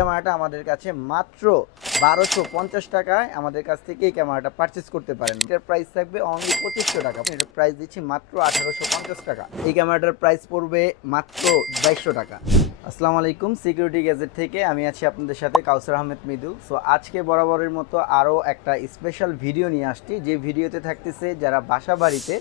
ক্যামেরাটা আমাদের কাছে মাত্র 1250 টাকায় আমাদের কাছ থেকে এই ক্যামেরাটা পারচেস করতে পারেন। এটার প্রাইস থাকবে অনলি 2500 টাকা। এটার প্রাইস দিচ্ছি মাত্র 1850 টাকা। এই ক্যামেরাটার প্রাইস পড়বে মাত্র 2200 টাকা। আসসালামু আলাইকুম, সিকিউরিটি গ্যাজেট থেকে আমি আছি আপনাদের সাথে কাউসার আহমেদ মৃদু। সো আজকে বরাবরের মতো আরও একটা স্পেশাল ভিডিও নিয়ে আসছি, যে ভিডিওতে থাকতেছে যারা বাসা বাড়িতে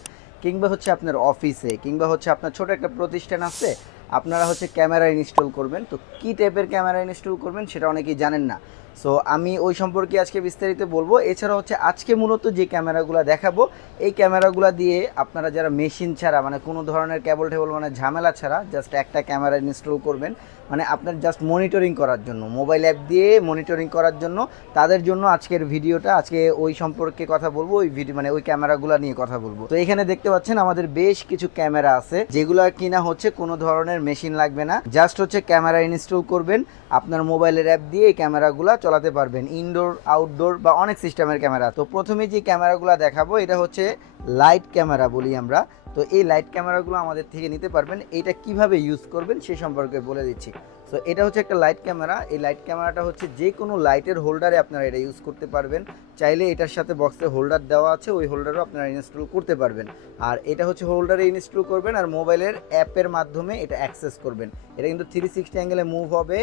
কিংবা হচ্ছে আপনার অফিসে কিংবা হচ্ছে আপনার ছোট একটা প্রতিষ্ঠান আছে, আপনারা হচ্ছে ক্যামেরা ইনস্টল করবেন। তো কী টাইপের ক্যামেরা ইনস্টল করবেন সেটা অনেকেই জানেন না। সো আমি ওই সম্পর্কে আজকে বিস্তারিত বলবো। এছাড়া হচ্ছে আজকে মূলত যে ক্যামেরাগুলো দেখাবো, এই ক্যামেরাগুলো দিয়ে আপনারা যারা মেশিন ছাড়া মানে কোনো ধরনের কেবল টেবল মানে ঝামেলা ছাড়া জাস্ট একটা ক্যামেরা ইনস্টল করবেন, মানে আপনার জাস্ট মনিটরিং করার জন্য, মোবাইল অ্যাপ দিয়ে মনিটরিং করার জন্য, তাদের জন্য আজকের ভিডিওটা। আজকে ওই সম্পর্কে কথা বলবো, ওই ভিডিও মানে ওই ক্যামেরাগুলো নিয়ে কথা বলবো। তো এখানে দেখতে পাচ্ছেন আমাদের বেশ কিছু ক্যামেরা আছে, যেগুলো কিনা হচ্ছে কোনো ধরনের মেশিন লাগবে না, জাস্ট হচ্ছে ক্যামেরা ইনস্টল করবেন, আপনার মোবাইলের অ্যাপ দিয়ে এই ক্যামেরাগুলো চালাতে পারবেন, ইনডোর আউটডোর বা অনেক সিস্টেমের ক্যামেরা। তো প্রথমে যে ক্যামেরাগুলো দেখাবো এটা হচ্ছে লাইট ক্যামেরা বলি আমরা। তো এই লাইট ক্যামেরাগুলো আমাদের থেকে নিতে পারবেন। এটা কিভাবে ইউজ করবেন সে সম্পর্কে বলে দিচ্ছি। সো এটা হচ্ছে একটা লাইট ক্যামেরা। এই লাইট ক্যামেরাটা হচ্ছে যে কোনো লাইটের হোল্ডারে আপনারা এটা ইউজ করতে পারবেন। চাইলে এটার সাথে বক্সে হোল্ডার দেওয়া আছে, ওই হোল্ডারও আপনারা ইনস্টল করতে পারবেন। আর এটা হচ্ছে হোল্ডারে ইনস্টল করবেন আর মোবাইলের অ্যাপের মাধ্যমে এটা অ্যাক্সেস করবেন। এটা কিন্তু 360 অ্যাঙ্গেলে মুভ হবে,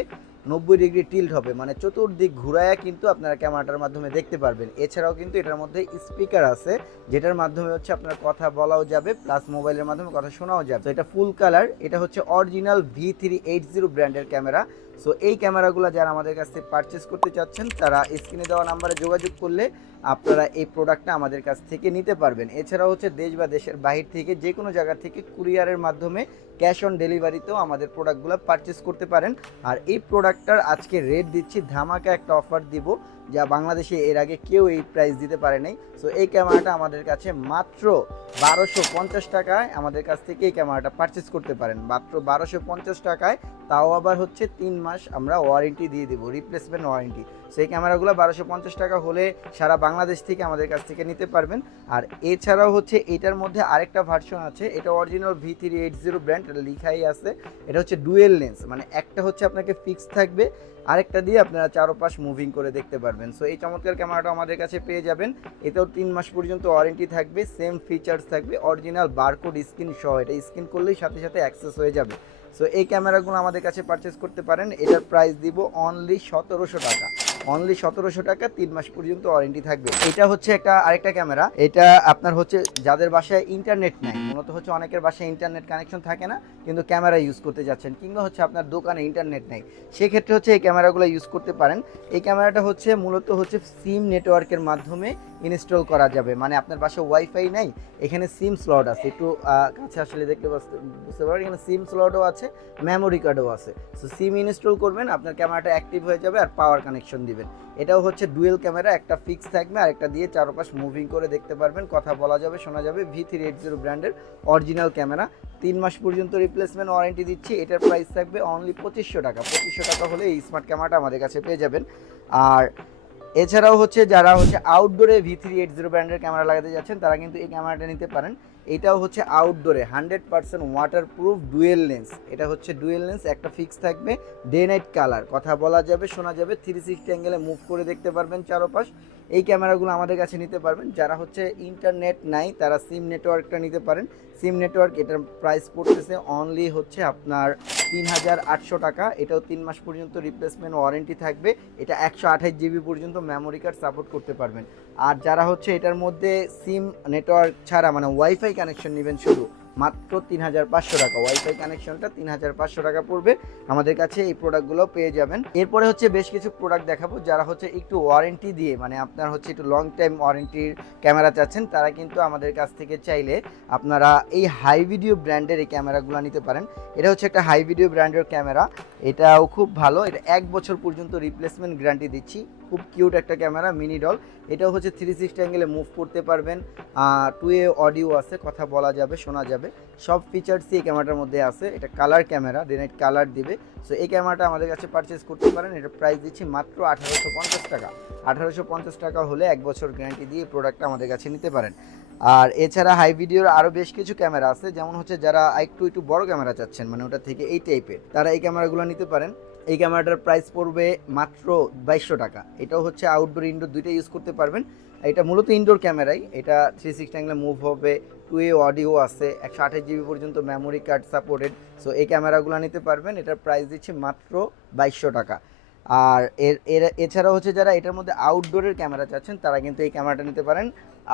90 ডিগ্রি টিল্ট হবে, মানে চতুর্দিক ঘুরায়া কিন্তু আপনারা ক্যামেরাটার মাধ্যমে দেখতে পারবেন। এছাড়াও কিন্তু এটার মধ্যে স্পিকার আছে, যেটার মাধ্যমে হচ্ছে আপনার কথা বলাও যাবে প্লাস মোবাইলের মাধ্যমে কথা শোনাও যাবে। তো এটা ফুল কালার, এটা হচ্ছে অরিজিনাল V380 ব্র্যান্ডের ক্যামেরা। সো এই ক্যামেরাগুলো যারা আমাদের কাছ থেকে পারচেস করতে চাচ্ছেন, তারা স্ক্রিনে দেওয়া নাম্বারে যোগাযোগ করলে আপনারা এই প্রোডাক্টটা আমাদের কাছ থেকে নিতে পারবেন। এছাড়াও হচ্ছে দেশ বা দেশের বাহির থেকে যে কোনো জায়গা থেকে কুরিয়ারের মাধ্যমে ক্যাশ অন ডেলিভারিতেও আমাদের প্রোডাক্টগুলো পারচেস করতে পারেন। আর এই প্রোডাক্টটার আজকে রেট দিচ্ছি, ধামাকা একটা অফার দিব, যা বাংলাদেশে এর আগে কেউ এই প্রাইস দিতে পারে নাই। সো এই ক্যামেরাটা আমাদের কাছে মাত্র 1250 টাকায় আমাদের কাছ থেকে এই ক্যামেরাটা পারচেস করতে পারেন, মাত্র 1250 টাকায়। তাও আবার হচ্ছে 3 মাস আমরা ওয়ারেন্টি দিয়ে দেবো, রিপ্লেসমেন্ট ওয়ারেন্টি। সেই ক্যামেরাগুলো 1250 টাকা হলে সারা বাংলাদেশ থেকে আমাদের কাছ থেকে নিতে পারবেন। আর এছাড়াও হচ্ছে এটার মধ্যে আরেকটা ভার্সন আছে, এটা অরিজিনাল V380 ব্র্যান্ড, এটা লিখাই আছে। এটা হচ্ছে ডুয়েল লেন্স, মানে একটা হচ্ছে আপনাকে ফিক্স থাকবে, আরেকটা দিয়ে আপনারা চারপাশ মুভিং করে দেখতে পারবেন। সো এই চমৎকার ক্যামেরাটা আমাদের কাছে পেয়ে যাবেন। এতেও 3 মাস পর্যন্ত ওয়ারেন্টি থাকবে, সেম ফিচার্স থাকবে, অরিজিনাল বারকোড স্ক্রিন সহ। এটা স্ক্রিন করলেই সাথে সাথে অ্যাক্সেস হয়ে যাবে। সো এই ক্যামেরাগুলো আমাদের কাছে পারচেস করতে পারেন। এটার প্রাইস দিব অনলি 1700 টাকা, অনলি 1700 টাকা, 3 মাস পর্যন্ত ওয়ারেন্টি থাকবে। এটা হচ্ছে একটা আরেকটা ক্যামেরা, এটা আপনার হচ্ছে যাদের বাসায় ইন্টারনেট নাই, মূলত হচ্ছে অনেকের বাসায় ইন্টারনেট কানেকশন থাকে না কিন্তু ক্যামেরা ইউজ করতে যাচ্ছেন, কিংবা হচ্ছে আপনার দোকানে ইন্টারনেট নেই, সেক্ষেত্রে হচ্ছে এই ক্যামেরাগুলো ইউজ করতে পারেন। এই ক্যামেরাটা হচ্ছে মূলত হচ্ছে সিম নেটওয়ার্কের মাধ্যমে ইনস্টল করা যাবে, মানে আপনার বাসায় ওয়াইফাই নাই, এখানে সিম স্লট আছে, একটু কাছে আসলে দেখতে বুঝতে পারেন, এখানে সিম স্লটও আছে, মেমোরি কার্ডও আছে। সো সিম ইনস্টল করবেন, আপনার ক্যামেরাটা অ্যাক্টিভ হয়ে যাবে আর পাওয়ার কানেকশন দিবেন। এটাও হচ্ছে ডুয়েল ক্যামেরা, একটা ফিক্স থাকবে আর একটা দিয়ে চারপাশ মুভিং করে দেখতে পারবেন, কথা বলা যাবে শোনা যাবে। V380 ব্র্যান্ডের অরিজিনাল ক্যামেরা, 3 মাস পর্যন্ত রিপ্লেসমেন্ট ওয়ারেন্টি দিচ্ছি। এটার প্রাইস থাকবে অনলি 2500 টাকা। 2500 টাকা হলে এই স্মার্ট ক্যামেরাটা আমাদের কাছে পেয়ে যাবেন। আর এছাড়াও হচ্ছে যারা হচ্ছে আউটডোরে V380 ব্র্যান্ডের ক্যামেরা লাগাতে যাচ্ছেন, তারা কিন্তু এই ক্যামেরাটা নিতে পারেন। এটাও হচ্ছে আউটডোরে 100% ওয়াটারপ্রুফ ডুয়েল লেন্স। এটা হচ্ছে ডুয়েল লেন্স, একটা ফিক্স থাকবে, ডে নাইট কালার, কথা বলা যাবে শোনা যাবে, 360 অ্যাঙ্গেলে মুভ করে দেখতে পারবেন চারপাশ। এই ক্যামেরাগুলো আমাদের কাছে নিতে পারবেন। যারা হচ্ছে ইন্টারনেট নাই তারা সিম নেটওয়ার্কটা নিতে পারেন। সিম নেটওয়ার্ক, এটার প্রাইস পড়তেছে অনলি হচ্ছে আপনার 3800 টাকা। এটাও 3 মাস পর্যন্ত রিপ্লেসমেন্ট ওয়ারেন্টি থাকবে। এটা 128 জিবি পর্যন্ত মেমোরি কার্ড সাপোর্ট করতে পারবেন। আর যারা হচ্ছে এটার মধ্যে সিম নেটওয়ার্ক ছাড়া মানে ওয়াইফাই কানেকশন নেবেন শুধু, মাত্র 3500 টাকা, ওয়াইফাই কানেকশনটা 3500 টাকা পড়বে। আমাদের কাছে এই প্রোডাক্টগুলো পেয়ে যাবেন। এরপরে হচ্ছে বেশ কিছু প্রোডাক্ট দেখাবো, যারা হচ্ছে একটু ওয়ারেন্টি দিয়ে মানে আপনার হচ্ছে একটু লং টাইম ওয়ারেন্টির ক্যামেরা চাচ্ছেন, তারা কিন্তু আমাদের কাছ থেকে চাইলে আপনারা এই হাই ভিডিও ব্র্যান্ডের এই ক্যামেরাগুলো নিতে পারেন। এটা হচ্ছে একটা হাই ভিডিও ব্র্যান্ডের ক্যামেরা, এটাও খুব ভালো, এটা 1 বছর পর্যন্ত রিপ্লেসমেন্ট গ্যারান্টি দিচ্ছি। খুব কিউট একটা ক্যামেরা, মিনি ডল। এটাও হচ্ছে 360 অ্যাঙ্গেলে মুভ করতে পারবেন, 2A অডিও আছে, কথা বলা যাবে শোনা যাবে, সব ফিচার্সই এই ক্যামেরাটার মধ্যে আছে। এটা colour camera, day night colour দিবে। সো এই ক্যামেরাটা আমাদের কাছে পারচেস করতে পারেন। এটার প্রাইস দিচ্ছি মাত্র 1850 টাকা। 1850 টাকা হলে 1 বছর গ্যারান্টি দিয়ে এই প্রোডাক্টটা আমাদের কাছে নিতে পারেন। আর এছাড়া হাই ভিডিওর আরও বেশ কিছু ক্যামেরা আছে, যেমন হচ্ছে যারা একটু বড় ক্যামেরা চাচ্ছেন, মানে ওটা থেকে এই টাইপের, তারা এই ক্যামেরাগুলো নিতে পারেন। এই ক্যামেরাটার প্রাইস পড়বে মাত্র 2200 টাকা। এটাও হচ্ছে আউটডোর ইনডোর দুইটা ইউজ করতে পারবেন। এটা মূলত ইনডোর ক্যামেরাই, এটা 360 অ্যাঙ্গেলে মুভ হবে, 2A অডিও আছে, 128 জিবি পর্যন্ত মেমোরি কার্ড সাপোর্টেড। সো এই ক্যামেরাগুলো নিতে পারবেন, এটার প্রাইস দিচ্ছি মাত্র 2200 টাকা। আর এছাড়াও হচ্ছে যারা এটার মধ্যে আউটডোরের ক্যামেরা চাচ্ছেন তারা কিন্তু এই ক্যামেরাটা নিতে পারেন।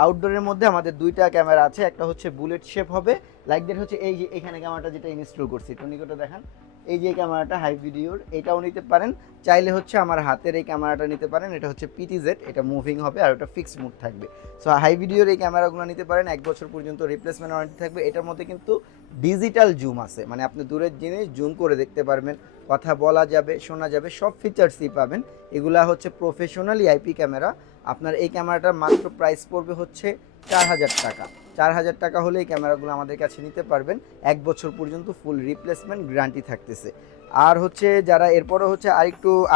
আউটডোরের মধ্যে আমাদের দুইটা ক্যামেরা আছে, একটা হচ্ছে বুলেট শেপ হবে, লাইক দ্যাট হচ্ছে এই যে এখানে ক্যামেরাটা যেটা ইনস্টল করছি, একটু নিকটে দেখান, এই যে ক্যামেরাটা হাই ভিডিওর, এটাও নিতে পারেন। চাইলে হচ্ছে আমার হাতের এই ক্যামেরাটা নিতে পারেন, এটা হচ্ছে PTZ, এটা মুভিং হবে আর ওটা ফিক্সড মুড থাকবে। সো হাই ভিডিওর এই ক্যামেরাগুলো নিতে পারেন, 1 বছর পর্যন্ত রিপ্লেসমেন্ট ওয়ারেন্টি থাকবে। এটার মধ্যে কিন্তু ডিজিটাল জুম আছে, মানে আপনি দূরের জিনিস জুম করে দেখতে পারবেন, কথা বলা যাবে, শোনা যাবে, সব ফিচার্সই পাবেন। এগুলা হচ্ছে প্রফেশনালি আইপি ক্যামেরা। আপনার এই ক্যামেরাটার মাত্র প্রাইস পড়বে হচ্ছে 4000 টাকা। 4000 টাকা হলে এই ক্যামেরাগুলো আমাদের কাছে নিতে পারবেন, 1 বছর পর্যন্ত ফুল রিপ্লেসমেন্ট গ্যারান্টি থাকতেছে। আর হচ্ছে যারা এরপরে হচ্ছে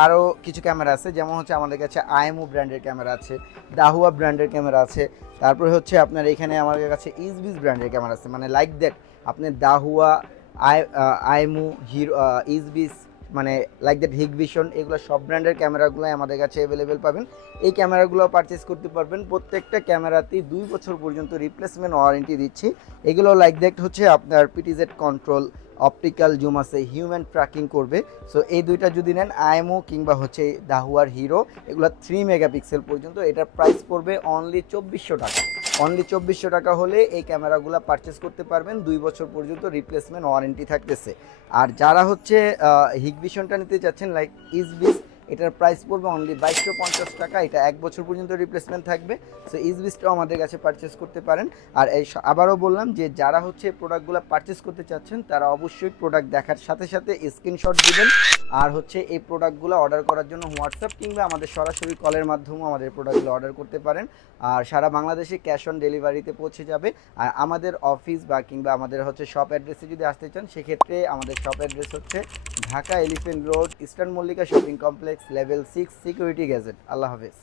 আরও কিছু ক্যামেরা আছে, যেমন হচ্ছে আমাদের কাছে আইএমও ব্র্যান্ডের ক্যামেরা আছে, দাহুয়া ব্র্যান্ডের ক্যামেরা আছে, তারপরে হচ্ছে আপনার এখানে আমাদের কাছে ইসবিস ব্র্যান্ডের ক্যামেরা আছে, মানে লাইক দ্যাট আপনি দাহুয়া, আইএমও, হিরো, ইসবিস, মানে লাইক দ্যাট হিগভিশন, এগুলো সব ব্র্যান্ডের ক্যামেরাগুলোই আমাদের কাছে অ্যাভেলেবেল পাবেন। এই ক্যামেরাগুলো পারচেস করতে পারবেন, প্রত্যেকটা ক্যামেরাতেই 2 বছর পর্যন্ত রিপ্লেসমেন্ট ওয়ারেন্টি দিচ্ছি। এগুলো লাইক দ্যাট হচ্ছে আপনার PTZ কন্ট্রোল, অপটিক্যাল জুম আছে, হিউম্যান ট্র্যাকিং করবে। সো এই দুইটা যদি নেন, আইএমও কিংবা হচ্ছে দাহুয়ার হিরো, এগুলো 3 মেগাপিক্সেল পর্যন্ত, এটার প্রাইস পড়বে অনলি 2400 টাকা। অনলি 2400 টাকা হলে এই ক্যামেরাগুলো পারচেস করতে পারবেন, 2 বছর পর্যন্ত রিপ্লেসমেন্ট ওয়ারেন্টি থাকতেছে। আর যারা হচ্ছে হিগভিশনটা নিতে চাচ্ছেন লাইক ইসবিস, এটার প্রাইস পড়বে অনলি 2250 টাকা, এটা 1 বছর পর্যন্ত রিপ্লেসমেন্ট থাকবে। সো ইসবিসটাও আমাদের কাছে পারচেস করতে পারেন। আর আবারও বললাম যে যারা হচ্ছে প্রোডাক্টগুলো পারচেস করতে চাচ্ছেন তারা অবশ্যই প্রোডাক্ট দেখার সাথে সাথে স্ক্রিনশট দিবেন। আর হচ্ছে এই প্রোডাক্টগুলো অর্ডার করার জন্য হোয়াটসঅ্যাপ কিংবা আমাদের সরাসরি কলের মাধ্যমেও আমাদের প্রোডাক্টগুলো অর্ডার করতে পারেন। আর সারা বাংলাদেশে ক্যাশ অন ডেলিভারিতে পৌঁছে যাবে। আর আমাদের অফিস বা কিংবা আমাদের হচ্ছে শপ অ্যাড্রেসে যদি আসতে চান, সেক্ষেত্রে আমাদের শপ অ্যাড্রেস হচ্ছে Dhaka elephant road, eastern Mallika shopping complex, level 6, security gadget. আল্লাহ হাফেজ।